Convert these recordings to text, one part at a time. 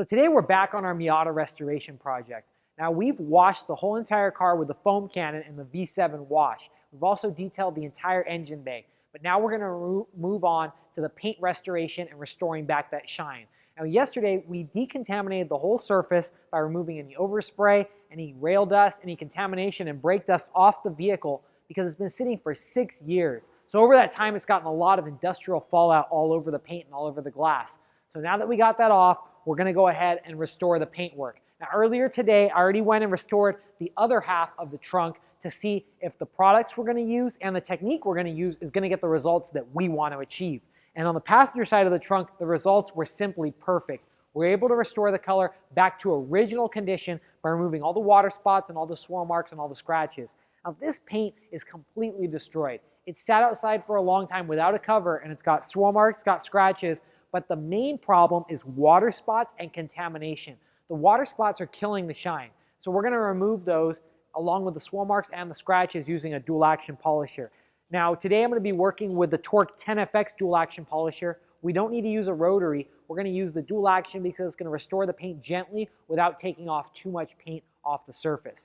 So today we're back on our Miata restoration project. Now we've washed the whole entire car with the foam cannon and the V7 wash. We've also detailed the entire engine bay. But now we're going to move on to the paint restoration and restoring back that shine. Now yesterday we decontaminated the whole surface by removing any overspray, any rail dust, any contamination and brake dust off the vehicle because it's been sitting for 6 years. So over that time it's gotten a lot of industrial fallout all over the paint and all over the glass. So now that we got that off, we're going to go ahead and restore the paintwork. Now earlier today, I already went and restored the other half of the trunk to see if the products we're going to use and the technique we're going to use is going to get the results that we want to achieve. And on the passenger side of the trunk, the results were simply perfect. We're able to restore the color back to original condition by removing all the water spots and all the swirl marks and all the scratches. Now this paint is completely destroyed. It sat outside for a long time without a cover and it's got swirl marks, got scratches, but the main problem is water spots and contamination. The water spots are killing the shine. So we're going to remove those along with the swirl marks and the scratches using a dual action polisher. Now today I'm going to be working with the Torq 10FX dual action polisher. We don't need to use a rotary. We're going to use the dual action because it's going to restore the paint gently without taking off too much paint off the surface.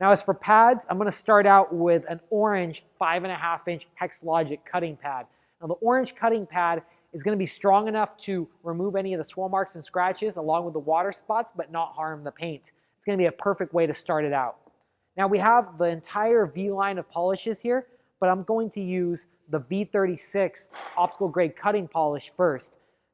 Now as for pads, I'm going to start out with an orange 5.5-inch Hex Logic cutting pad. Now the orange cutting pad is going to be strong enough to remove any of the swirl marks and scratches along with the water spots but not harm the paint. It's going to be a perfect way to start it out. Now we have the entire V line of polishes here, but I'm going to use the V36 optical grade cutting polish first.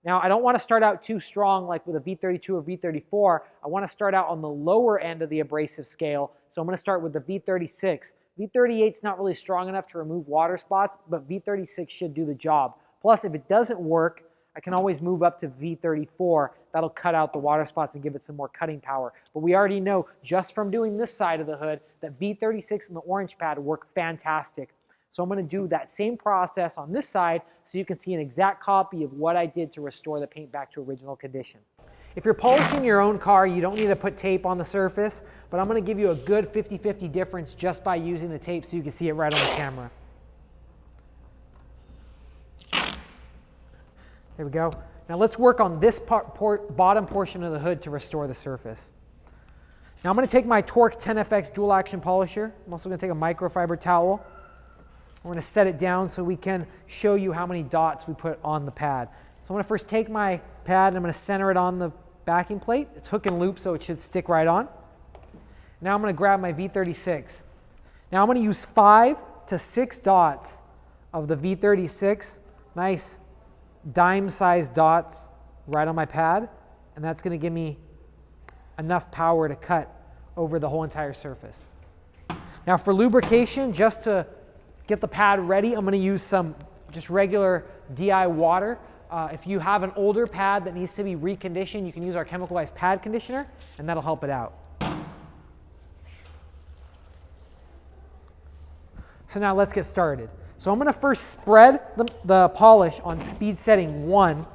Now I don't want to start out too strong like with a V32 or V34. I want to start out on the lower end of the abrasive scale, so I'm going to start with the V36. V38 is not really strong enough to remove water spots, but V36 should do the job. Plus, if it doesn't work, I can always move up to V34. That'll cut out the water spots and give it some more cutting power. But we already know just from doing this side of the hood that V36 and the orange pad work fantastic. So I'm going to do that same process on this side so you can see an exact copy of what I did to restore the paint back to original condition. If you're polishing your own car, you don't need to put tape on the surface, but I'm going to give you a good 50-50 difference just by using the tape so you can see it right on the camera. There we go. Now let's work on this bottom portion of the hood to restore the surface. Now I'm going to take my Torq 10FX dual action polisher. I'm also going to take a microfiber towel. I'm going to set it down so we can show you how many dots we put on the pad. So I'm going to first take my pad and I'm going to center it on the backing plate. It's hook and loop so it should stick right on. Now I'm going to grab my V36. Now I'm going to use 5 to 6 dots of the V36. Nice dime-sized dots right on my pad, and that's going to give me enough power to cut over the whole entire surface. Now for lubrication, just to get the pad ready, I'm going to use some just regular DI water. If you have an older pad that needs to be reconditioned, you can use our chemicalized pad conditioner, and that'll help it out. So now let's get started. So I'm going to first spread the polish on speed setting 1